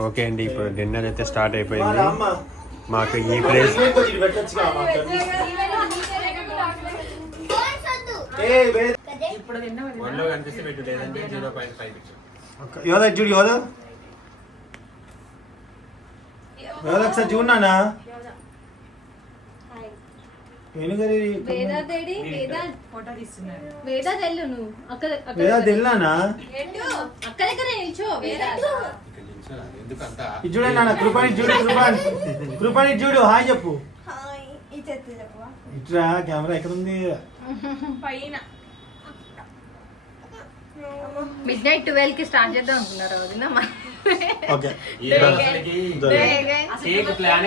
Okay అండి ఇప్పుడు dinner అయితే స్టార్ట్ అయిపోయింది. మాకు ఈ ప్లేస్ చూడు ఒకసారి చూడనా వేదా తెల్లు నువ్వు. అక్కడ వేద నిల్చో వేదా. చూడండి నాన్న? కృపాని చూడు కృపాని. కృపాని చూడు హాయ్ చెప్పు. ఇట్రా కెమెరా ఎక్కడ ఉంది పైన. మిడ్ నైట్ ట్వెల్వ్కి స్టార్ట్ చేద్దాం అనుకున్నారు వదిన? ఓకే. ప్లాన్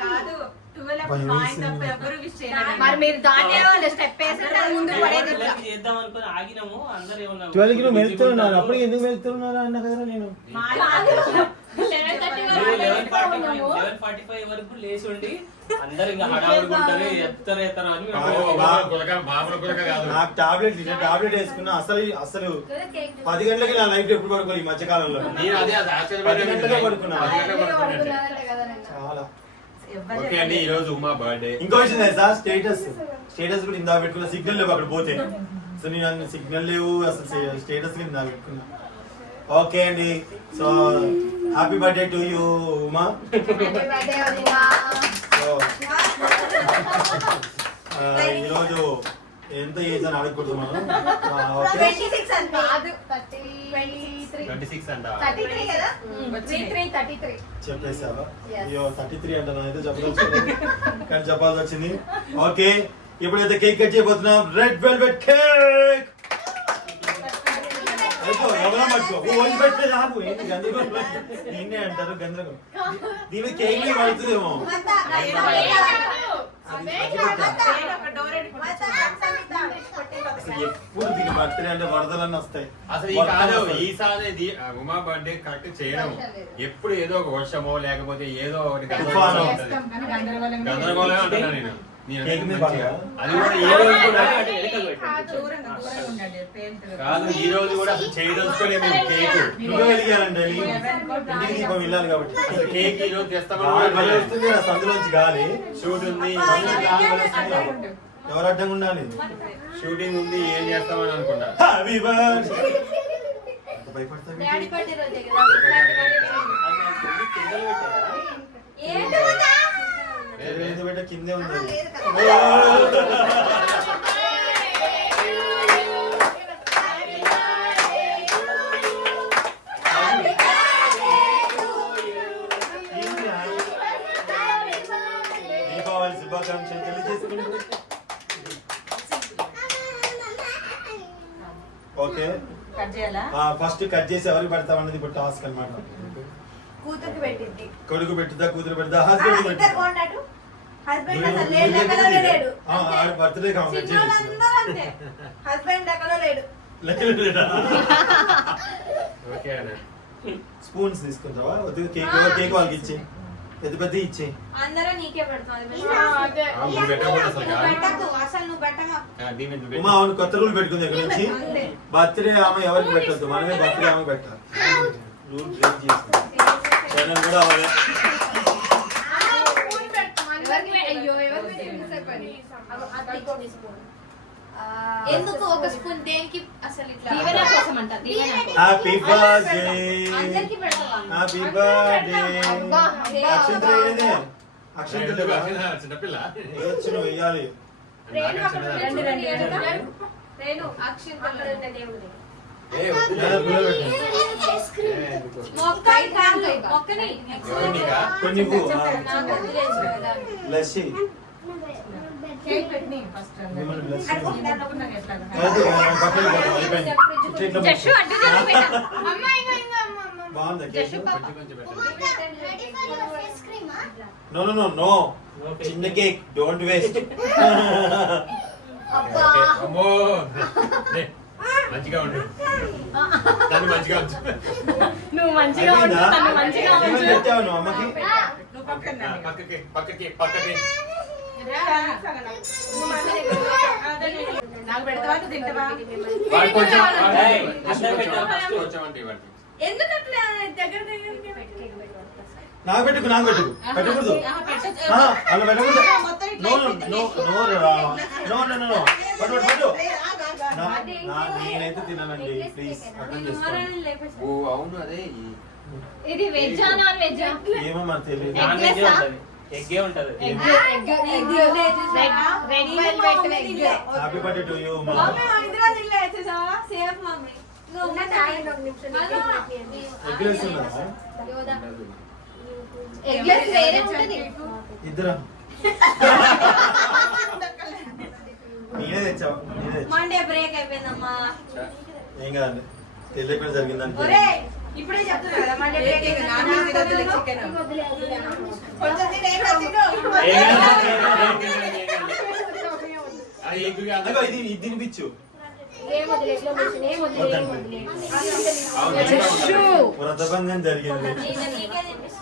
కాదు ట్వెల్వ్ భయం మా ఆయన వేసింది. తప్ప ఎవరు విష్ చేయలేదు మరి మీరు దాటే వాళ్ళు స్టెప్ వేసి ముందు పడేది ఇట్లా. చేద్దాం అనుకుని ఆగినాము. అందరూ ఏమన్నా ట్వెల్వ్కి నువ్వు వెళ్తున్నాను అప్పుడు ఎందుకు వెళ్తున్నాను అన్న కదా. నేను లెవెన్ ఫార్టీ ఫైవ్ వరకు లేచి ఉండి అందరు ఇంకా ఎత్తారు ఎత్తారు అని నాకు టాబ్లెట్ టాబ్లెట్ వేసుకున్నా. అసలు అసలు పది గంటలకి నా లైఫ్ ఎప్పుడు పడుకోవాలి ఈ మధ్య కాలంలో నేను అదే అది పది గంటలకే పడుకున్నా. చాలా. ఓకే అండి ఈ రోజు ఉమా బర్త్డే. ఇంకో విషయం తెలుసా? స్టేటస్. స్టేటస్ కూడా ఇందా పెట్టుకున్నా సిగ్నల్ లేవు అక్కడ పోతే. సో నేను సిగ్నల్ లేవు అసలు స్టేటస్ కూడా ఇందా పెట్టుకున్నా. ఓకే అండి. So happy birthday to you Uma. So ఈరోజు ఎంత ఏజ్ అని అడగకూడదు మనం. ఆ, ఓకే కాదు, 33. ట్వంటీ సిక్స్ అంట. 33 కదా? Three, three, 33. చెప్పేసావా. అయ్యో థర్టీ త్రీ అంటే అయితే చెప్పాల్సి కానీ చెప్పాల్సి వచ్చింది. ఓకే ఇప్పుడైతే కేక్ కట్ చేయబోతున్నాం. రెడ్ వెల్వెట్ కేక్ గందరగోళం? నిన్నే అంటారు గందరగోళం. దీని కేక్ పడుతుందేమో. ఎప్పుడు దీని బర్త్డే అంటే వరదలన్నీ వస్తాయి అసలు ఈ కాదు ఈసారి ఉమా బర్త్డే కరెక్ట్ చేయడం. ఎప్పుడు ఏదో ఒక వర్షమో లేకపోతే ఏదో ఒకటి. గందరగోళం గందరగోళం అంటున్నా నేను. అది కూడా ఈ రోజు కూడా కాదు ఈ రోజు కూడా అసలు మేము కేక్. నువ్వే ఇంటికి దీపం వెళ్ళాలి కాబట్టి. అసలు కేక్ ఈ రోజు తెస్తామని. వస్తుంది ఆ సందులోంచి గాలి. షూట్ ఉంది. ఎవరు అడ్డంగా ఉండాలి? షూటింగ్ ఉంది ఏం చేస్తామని అనుకున్నా. హ్యాపీ బిడ్డ కిందే ఉంది? దీపావళి శుభాకాంక్షలు తెలియజేసుకుంటూ ఓకే. కట్ చేయాలా? ఫస్ట్ కట్ చేసి ఎవరికి పెడతాం అన్నది ఇప్పుడు టాస్క్ అనమాట కూతురికి పెట్టింది కొడుకు పెట్టుదా కూతురు పెట్టుదా హస్బెండ్ ఇద్దరు పెట్టుదా కొన్నాడు హస్బెండ్ అసలు లేడు లెక్కలో లేడు. బర్త్డే అంతే. హస్బెండ్ లెక్కలో లేడు. ఓకే స్పూన్స్ తీసుకుంటావా? కేక్ కేక్ వాళ్ళకి ఇచ్చి పెద్ద పెద్ద ఇచ్చి అందరూ నీకే. ఉమా అవును కొత్త రూల్ పెట్టుకుంది ఇక్కడ నుంచి. బర్త్డే ఆమె ఎవరికి పెట్టద్దు? మనమే బర్త్డే ఆమె పెట్టాలి. రూల్ బ్రేక్ జనం కూడా అవ్వాలి. ఎందుకు ఒక స్పూన్ దేనికి అసలు ఇట్లా? దీవెన కోసం అంట దీవెన హ్యాపీ బర్త్డే అందరికి పెడతావా హ్యాపీ చిన్న-? రండి, రండి. రేణు లస్సీ. బాగుందా. No no no no. చిన్న కేక్. Don't waste. అమ్మో. మంచిగా ఉండు. దాన్ని మంచిగా ఉంచు. నువ్వు మంచిగా ఉండు తను మంచిగా ఉంచు. పెట్టావు నువ్వు అమ్మకి? నువ్వు పక్కన. పక్కకి పక్కకి పక్కకి. నాకు పెడతావా? నువ్వు తింటావా? వాడు కొంచెం ఏయ్, అందరూ నాకు పెట్టుకు నాకు పెట్టుకు పెట్టకూడదు అలా పెట్టకూడదు. నో నో నో పట్టు పట్టు నేనైతే తిననండి. ప్లీజ్ అర్థం చేసుకోండి. ఓ అవును అదే. ఈ- ఇది వెజ్జా నాన్ వెజ్జా ఏమో మనకు తెలియదు. నాన్ వెజ్ ఉంటది. ఎగ్గే ఉంటది. Ready velvet egg happy birthday to you మా మమ్మీ మన ఇద్దరం తినలే చూసావా? సేఫ్ మమ్మీ ఇదిగో ఉన్న తాగండి ఒక నిమిషం. ఎగ్ రైస్ ఉన్నదా ఎగ్లెస్ వేరే ఉంటది. ఇద్దరం. నేనే తెచ్చావు? నేనే తెచ్చా మండే బ్రేక్ అయిపోయిందమ్మా. ఏం కాదండి తెలియకుండా జరిగిందని ఇప్పుడే చెప్తున్నా కదా మండే బ్రేక్ చికెన్ కొంచెం కాదు, కాదు, కాదు, కాదు, కాదు. కాదు. ఇది ఇది తినిపించు. జరిగింది. నేను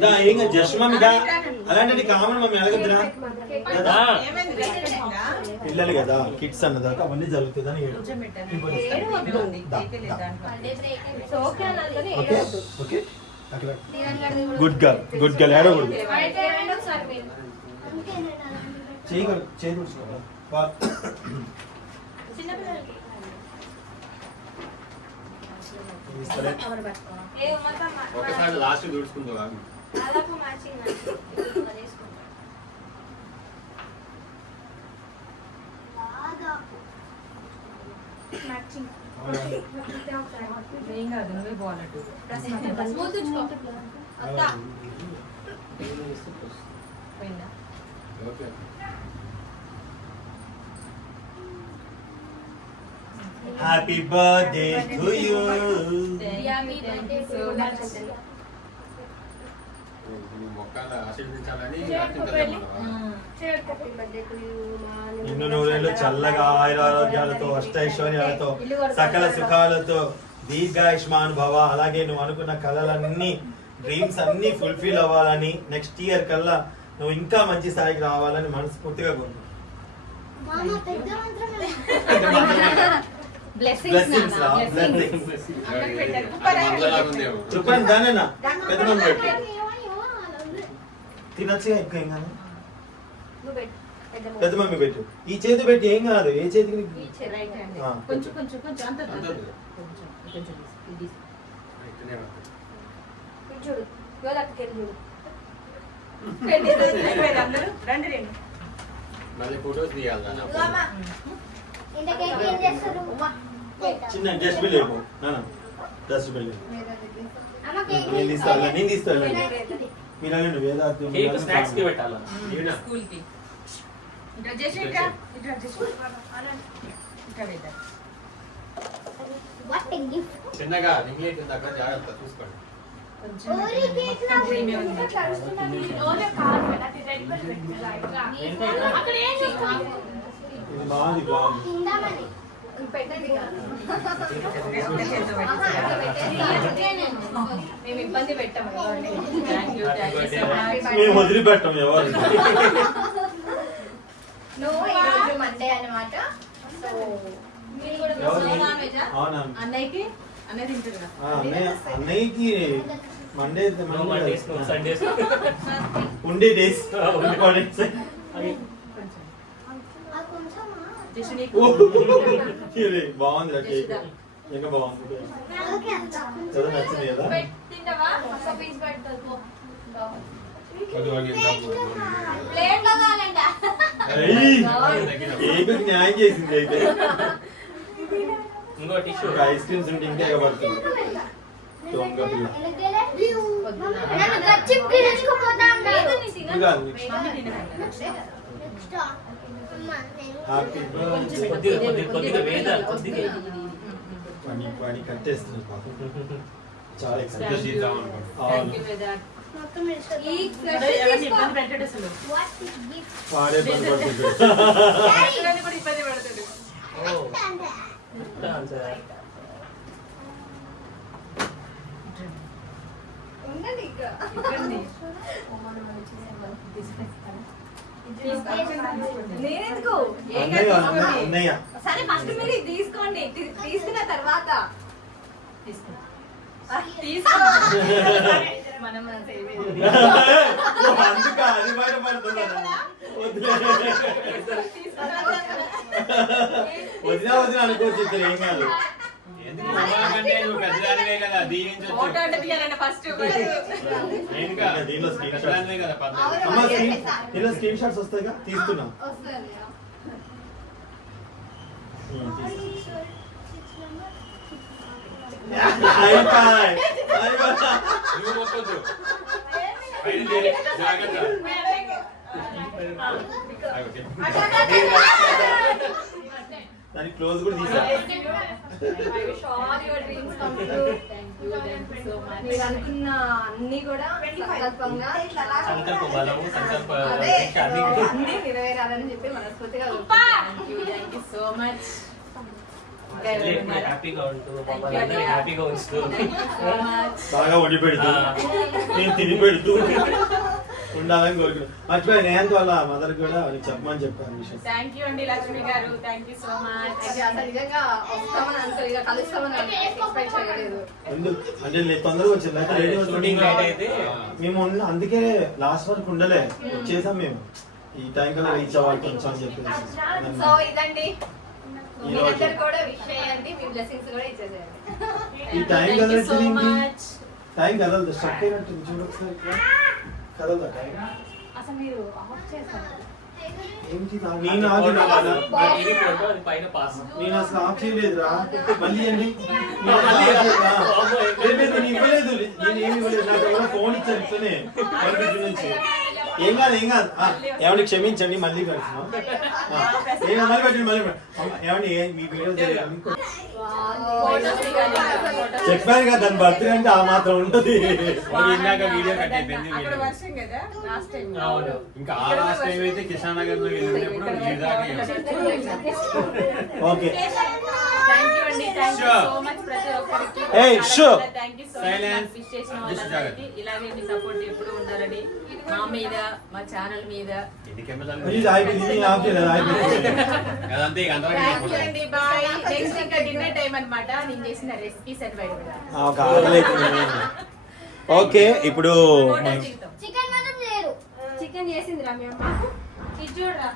దా, ఏం జస్ట్ మమ్మీ దా. అలాంటి కామన్ మమ్మీ అడగద్దురా. కదా? పిల్లలు కదా కిడ్స్ అన్నదాకా అవన్నీ జరుగుతుందని ఓకే అక్కడ గుడ్ గర్ల్ గుడ్ గర్ల్ ఏడో గుడ్ చేయి చేయి ఉంచుకో అత్త. పోయిందా okay happy birthday to you నిన్ను. నూరేళ్ళు చల్లగా ఆయురారోగ్యాలతో అష్టైశ్వర్యాలతో సకల సుఖాలతో దీర్ఘాయుష్మాన్ భవ. అలాగే నువ్వు అనుకున్న కళలన్నీ డ్రీమ్స్ అన్నీ ఫుల్ఫిల్ అవ్వాలని నెక్స్ట్ ఇయర్ కల్లా నువ్వు ఇంకా మంచి స్థాయికి రావాలని మనస్ఫూర్తిగా కోరుకుంటున్నాను. చెప్పండి దానేనా పెద్ద మంది పెట్టు తినొచ్చుగా ఇంకా ఏం కాదు. పెద్ద మమ్మీ. పెట్టు. ఈ చేతి పెట్టి ఏం కాదు? ఏ చేతికి. కొంచెం కొంచెం అంత చూడు. చూడు. మళ్ళీ ఫోటోస్ తీయాలి. చిన్న డస్ట్బిన్ లేపు డస్ట్బిన్ నేను తీస్తాను నేను తీస్తాను మీరు అనండి వేద్దాం చిన్నగా రింగ్లైట్ అక్కడ జాగ్రత్త చూసుకోండి. అక్కడ ఏం? మేము వదిలిపెట్టాం ఎవరు నువ్వు ఈరోజు మండే అన్నమాట సో మీరు కూడా ఎవరు? నాన్ వెజ్జా? అవునా అన్నయ్యకి అన్నయ్య తింటారు అన్నయ్యకి మండే సండేస్ ఉండే డేస్ ఇంపార్టెంట్ కొంచెం జస్ట్ నీకు ఓ, ఇది బాగుంది రా కేక్ ఇంకా బాగుంది చదువు నచ్చింది కదా పెట్- తింటావా ఒక పీస్ పెడతావు అది వాడికి ఎంత పోతుంది? ప్లేట్లో కావాలంట కేక్ న్యాయం చేసింది అయితే ఇంకో టిష్యూ ఒక ఐస్ క్రీమ్స్ ఉంటే ఇంకా ఎగబడుతుంది దొంగ హ్యాపీ బర్త్డే కొద్దిగా కొద్దిగా కొద్దిగా వేదాలు కొద్దిగా. పని పని కట్టేస్తుంది పాపం చాలా ఇంకా అసలు. వాడే పని పడుతుంది. ఉండండి ఇబ్బంది. నేనెందుకు? సరే ఫస్ట్ మీరు తీసుకోండి. తీసుకున్న తర్వాత. మనం వదినా వదిన అనుకోవచ్చు ఏం కాదు. ఎందుకు ఉమా కంటే నువ్వు పెద్దదానివే కదా దీవించొచ్చు ఫోటో అంటే తీయాలంటే ఫస్ట్ నేను కాదు. దీనిలో screen shots. పెద్దదానివే కదా పద్ధతి. అమ్మ స్క్రీన్ ఇలా స్క్రీన్ షాట్స్ వస్తాయిగా తీస్తున్నా వస్తుంది ఉమ్, తీస్తున్నా. అయిపోయి. అయిపోయి. నువ్వు మొక్కొద్దు. పైన చేయి. జాగ్రత్త. దాని క్లోజ్ కూడా తీసా. మీరు అనుకున్న అన్ని కూడా సంకల్పంగా సంకల్ప బలము సంకల్ప అన్ని నెరవేరాలని చెప్పి మనస్ఫూర్తిగా థ్యాంక్ యూ సో మచ్ హ్యాపీగా ఉంటూ మమ్మల్ని అందరినీ హ్యాపీగా ఉంచుతూ. బాగా వండి పెడుతూ. నేను తిని పెడుతూ ఉండాలని కోరుకున్నాను మర్చిపోయి నేను వాళ్ళ మదర్ కూడా వాళ్ళకి చెప్పమని చెప్పాను విషయం. థ్యాంక్ యూ అండి లక్ష్మి గారు. థ్యాంక్ యూ సో మచ్ అసలు నిజంగా వస్తామని కలుస్తామని ఎక్స్పెక్ట్ చేయలేదు. ఎందుకు? అంటే లే- తొందరగా వచ్చింది. షూటింగ్ లేట్ అయితే. మేము ఉన్న- అందుకే లాస్ట్ వరకు ఉండలే. వచ్చేసాం మేము. ఈ టైం కల్లా రీచ్ అవ్వాలి కొంచెం అని చెప్పేసి. సో ఇదండి. ఈ మీరందరూ రోజు. కూడా విష్ చేయండి మీ బ్లెస్సింగ్స్ కూడా ఇచ్చేసేయండి. ఈ టైం థ్యాంక్ యూ సో కదలట్లేదు మచ్ టైం కదలదు స్ట్రక్ అయినట్టుంది చూడు ఒకసారి ఇక్కడ. కదలదా టైం అసలు మీరు ఆఫ్ చేస్తారు. ఏంటి నా- నేను ఆగి పైన పాస్. నేను అసలు ఆఫ్ చేయలేదురా. మళ్ళీ అండి నేను నేను ఇవ్వలేదు. నేను ఏమి ఇవ్వలేదు. నాకు ఎవరో ఫోన్ ఇచ్చారు ఇట్లనే. నుంచి ఏం కాదు ఏం కాదు. ఏమండి క్షమించండి మళ్ళీ కలుస్తున్నాం ఏం మళ్ళీ పెట్టండి మళ్ళీ ఏమండి మీ వీడియో చెప్పాను కదా దాని బర్త్డే అంటే ఆ మాత్రం ఉంటుంది. ఇందాక వీడియో కట్ అయిపోయింది ఇంకా ఆ లాస్ట్ టైం అయితే కిషన్ నగర్లో వెళ్ళినప్పుడు ఓకే. ఇలాగే మీ సపోర్ట్ ఎప్పుడు ఉండాలని మా మీద మా ఛానల్ మీద డిన్నర్ టైం అన్నమాట నేను చేసిన రెసిపీస్. ఓకే ఇప్పుడు చికెన్ లేరు చికెన్ చేసిందిరా మీ అమ్మ ఇది చూడరా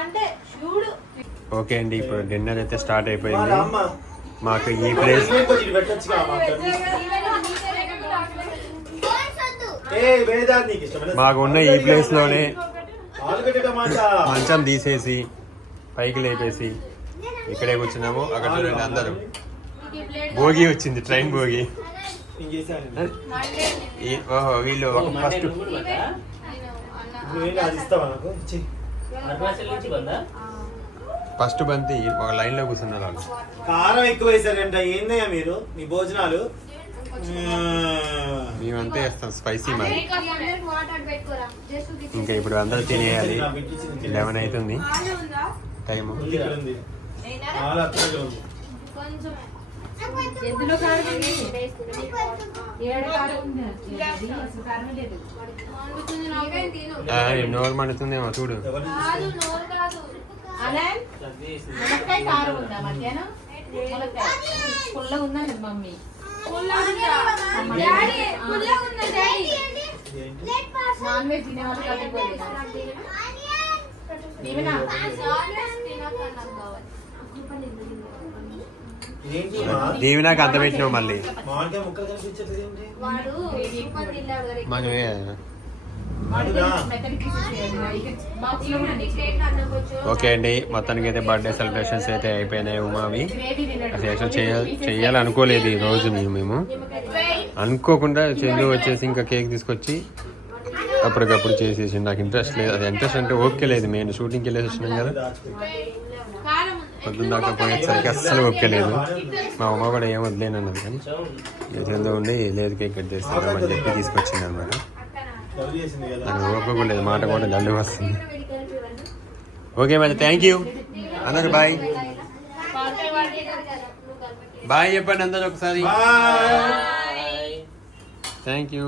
అంటే చూడు ఓకే అండి ఇప్పుడు డిన్నర్ అయితే స్టార్ట్ మా అయిపోయింది అమ్మ మాకు ఈ ప్లేస్ కొంచెం పెట్టొచ్చుగా మాకు ఏ వేదార్ నీకు ఇష్టమైన మాకు ఉన్న ఈ ప్లేస్లోనే మంచం తీసేసి పైకి లేపేసి ఇక్కడే కూర్చున్నాము. అక్కడ చూడండి అందరూ. భోగి వచ్చింది ట్రైన్ భోగి. ఓహో వీళ్ళు ఫస్ట్. ఫస్ట్ బంతి ఒక లైన్లో కూర్చున్నారు వాళ్ళు. కారం ఎక్కువ వేసారంట ఏందయ్యా మీరు? మీ భోజనాలు. మేమంతా వేస్తాం స్పైసీ మరి. ఇంకా ఇప్పుడు అందరూ తినేయాలి. లెవెన్ అవుతుంది. టైము నోరు మండుతుందేమో చూడు. ఎవరు కాదు నోరు కాదు. అనంత్ మునక్కాయ కారం ఉందా మధ్యాహ్నం? మునక్కాయ పుల్ల ఉందా మమ్మీ? నాన్ వెజ్ తినేవాళ్ళు నాకు అంత పెట్టినావు మళ్ళీ? మామిడికాయ ముక్కలు కనిపించట్లేదు ఏంటి? ఓకే అండి మొత్తానికి అయితే బర్త్డే సెలబ్రేషన్స్ అయితే అయిపోయినాయి ఉమావి. అసలు చేయాలి చేయాలనుకోలేదు ఈ రోజు మేము మేము. అనుకోకుండా చెల్లు వచ్చేసి ఇంకా కేక్ తీసుకొచ్చి అప్పటికప్పుడు చేసేసి నాకు ఇంట్రెస్ట్ లేదు. అది ఇంట్రెస్ట్ అంటే ఓకే లేదు మేము షూటింగ్కి వెళ్ళేసి వచ్చినాం కదా. పొద్దున్న దాకా పోయేసరికి అస్సలు ఓకే లేదు. మా అమ్మ కూడా ఏం వదిలేనన్నది కానీ ఏదో ఉండి లేదు కేక్ కట్ చేస్తాను అని చెప్పి తీసుకొచ్చింది అనమాట నాకు ఓపిక మాట కూడా జల్లు వస్తుంది. ఓకే మరి థ్యాంక్ యూ అందరు బాయ్ బాయ్ చెప్పండి అందరు ఒకసారి. Thank you